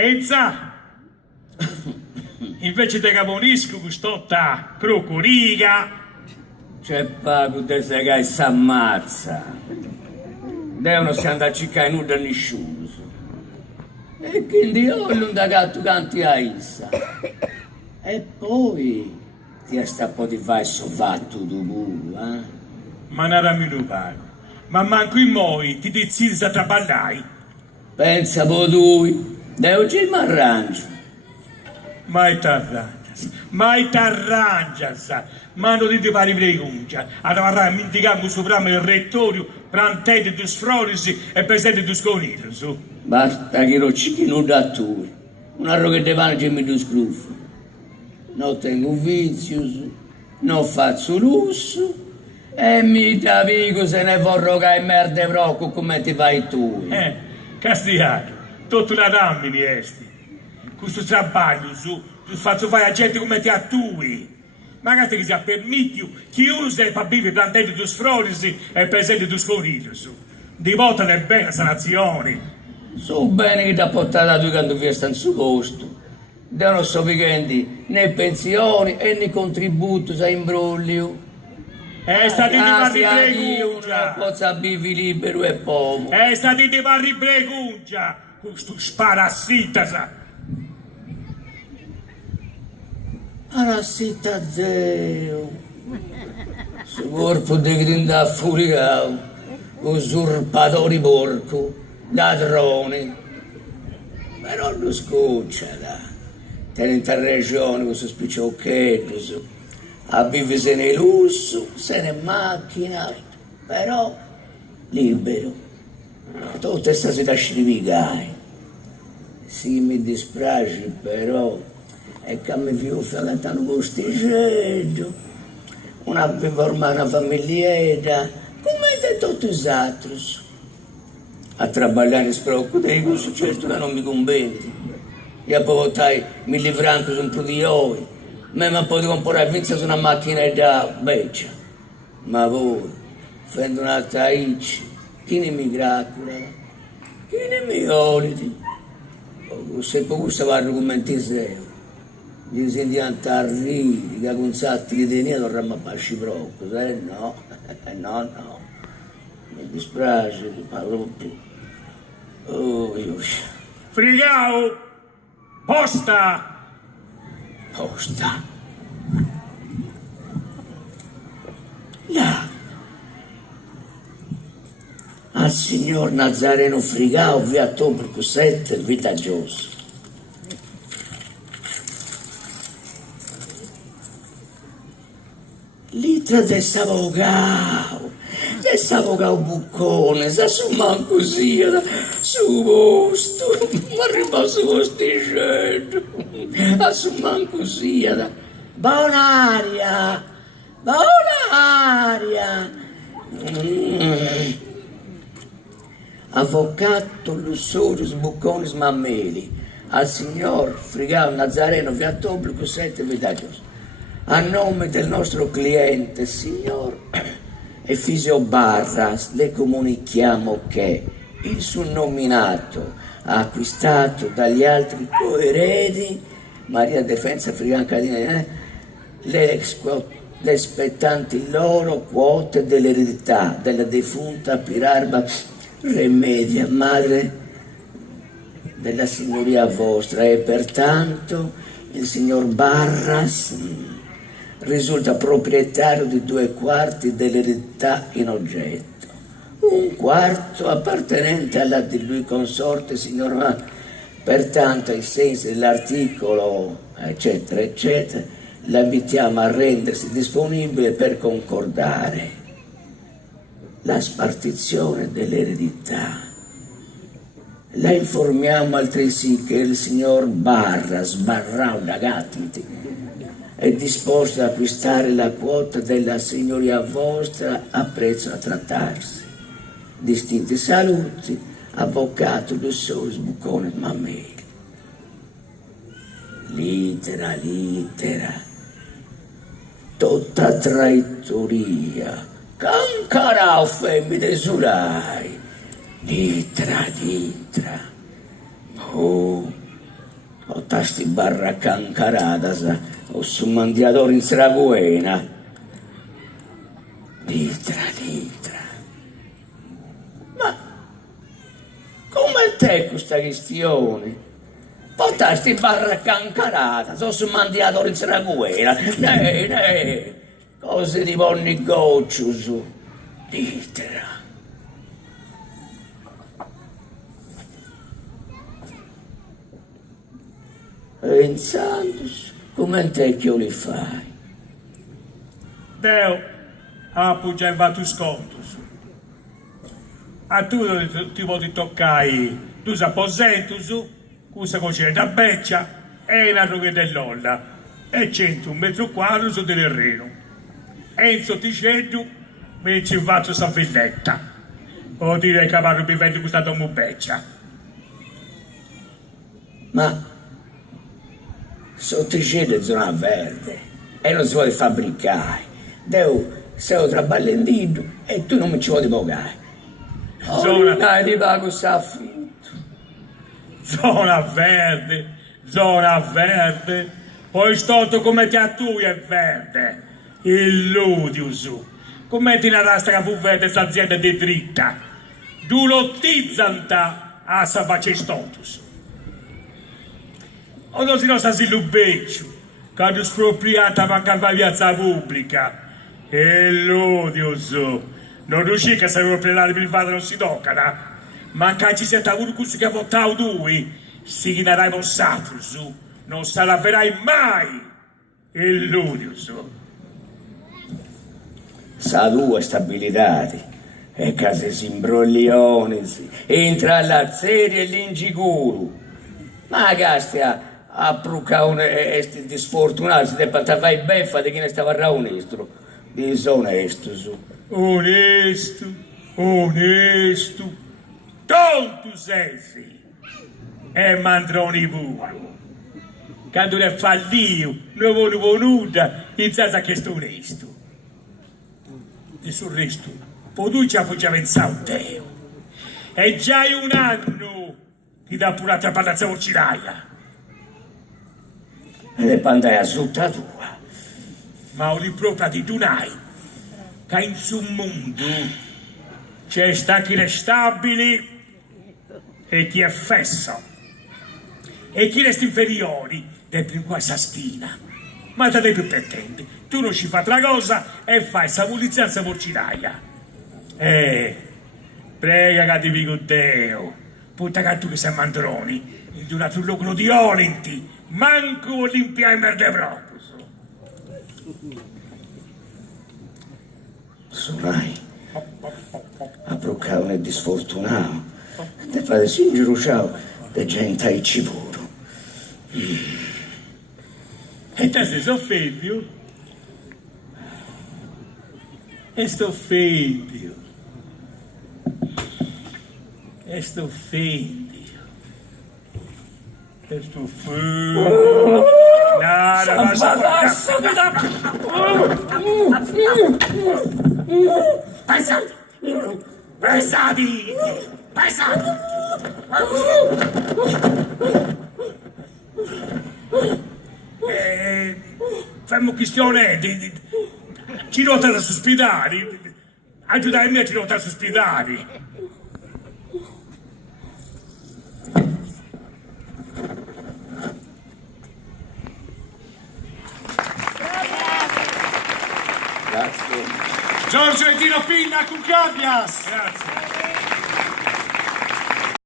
E za, invece te caponisco quest'otta procuriga. C'è pago de se che si ammazza. Devono si andare a cercare nulla a nessuno. E quindi io non da gatto canti a issa. E poi ti sta un po' di fare sovvatto tu pure, eh? Ma non mi lo pago. Ma manco in moi ti decidi a traballare. Pensa poi tu, da oggi mi arrangio. Mai t'arrangias, ma non ti pari preguncia. Allora mi indicamo sopra il rettorio, prantete due sfrolisi e presente due sconigli, su. Basta che non ci non da tu. Un arro che devano che mi do scruffo. Non tengo vizios, non faccio lusso e mi capico se ne vorrò che merda brocco come ti fai tu. Castigato, tutto la dammi esti. Questo trabalho, su, faccio fare a gente come ti attui. Magari che sia permettio, chiuso e fa vivere plantete due sfrolisi e presente due sconigli, su. Di volta è bene questa nazione. So bene che ti ha portato a tu quando vi sta in suo posto. Non so weekend né pensioni e né contributo a imbroglio. Sta di parri Una preguncia. cosa bivi libero e poco. Sta di parri preguncia. Questo sparassita, sa. Parassita zero. Su corpo di grinda furiao. Usurpatori porco. Ladroni. Però non scocciala. Tenente a regione con questo spicciochetto, a vivere nel lusso, se ne macchina, però libero. Tutta questa si lascia divigare. Sì, mi dispiace, però è che mi fiuffa cantando con sticello, una formare una famiglietta, come tutti gli altri. A trabalhare sprocco dei gusti, certo che non mi conventi. Io poi votai 1000 franchi su un po' di oi, ma poi di comprare vinza su una macchina da beccia. Ma voi, fendo un'altra ici, chi ne mi gracola, chi ne mi oliti. Se poi questo va a argomenti seri, gli si diventa ridi, che con satti di tenere non ramma pasci brocco, no, no, mi dispiace, ti parlo più. Oh, io... Frigao! Posta! Posta. Là. Al signor Nazareno Frigao, via Tobrico 7, Vitaggioso. Litra del Savogao. Del Savogao buccone, sa su manco sia, su posto, ma rimasto con sticello, a su manco sia, buon'aria, buon'aria. Avvocato Lussorius Bucconis Mammeli, al signor Frigao Nazareno via Tobrico 7 Vitaggioso. A nome del nostro cliente, signor Efisio Barras, le comunichiamo che il nominato ha acquistato dagli altri coeredi Maria Defensa Frigancadina le spettanti loro quote dell'eredità della defunta Pirarba Remedia, madre della signoria vostra, e pertanto il signor Barras risulta proprietario di 2/4 dell'eredità in oggetto, 1/4 appartenente alla di lui consorte signora, pertanto ai sensi dell'articolo eccetera eccetera la invitiamo a rendersi disponibile per concordare la spartizione dell'eredità. La informiamo altresì che il signor Barras Barrao da Gatiti è disposto ad acquistare la quota della signoria vostra a prezzo a trattarsi. Distinti saluti, avvocato Lussorius Bucconis Mammeli. Litera, tutta traitoria, cancarà o femmine sulai. Litera, oh, a sti barracca ancaratas, o su mandiatori in Sraguena. Litra. Ma come te questa questione? Porta sti barracca ancaratas, o su mandiatori in Sraguena. Cose di bonni goccius. Litra. Pensando, come te che li fai? Deo appoggia in vatus contus. A tu ti vuoi toccare tu aposentus, questa concede da beccia e una rughe dell'olla e 100 metri quadri su del terreno. E in sotticetto mi ci faccio San Villetta. O direi che avrò vivendo questa domo beccia. Ma sotticetto è zona verde e non si vuole fabbricare. Devo, sei traballendito e tu non mi ci vuoi pagare. Zona di pago sta affitto. zona verde. Poi stolto come ti a tu è verde. Illudius. Come ti narrasta che fu verde questa azienda di dritta. Dulotizzanta a salvace stoltus. O non si nostra silubeccio, quando spropriata mancava piazza pubblica. Illudius. Non riuscì che se il plenario privato non si toccano. Manca ci sia avuto questo che ha votato lui. Si chinarai mossatrus. Non salverai mai. Illudius. Sa tua stabilità e case si imbroglione, entra alla serie e l'incicuro. Ma castia a prucare un disfortunato, si deve fare beffa di chi ne stava onesto. Disonesto su. Onesto. Tonto sei. E mandroni puro. Quando ne fallio, non volevo nulla, in casa che sto onesto. E sul resto, poi tu ci appoggiava in Sauteo. E già è un anno che da pure a palazzo Orcinaia. E le pandaia sotto tua. Ma ho proprio di Dunai, che in su mondo c'è sta chi è stabile e chi è fesso. E chi resta inferiori dentro in questa schina. Ma te più pretende, tu non ci fai la cosa e fai sta pulizianza porcinaia. Prega che ti dico Deo, puta che tu che sei mandroni, in un altro luogo di olenti, manco olimpiai merde proprio. Sonai, a procavone è disfortunato, te fate singero ciao, de gente ai cipuro. E te sei offendio? E sto offendio. E sto offendio. Nada, Pesati! Fammi questione di ci nota da sospirare. Aiutarmi a ci nota da sospirare. Grazie. Giorgio e Dino Pinna con Cabias. Grazie.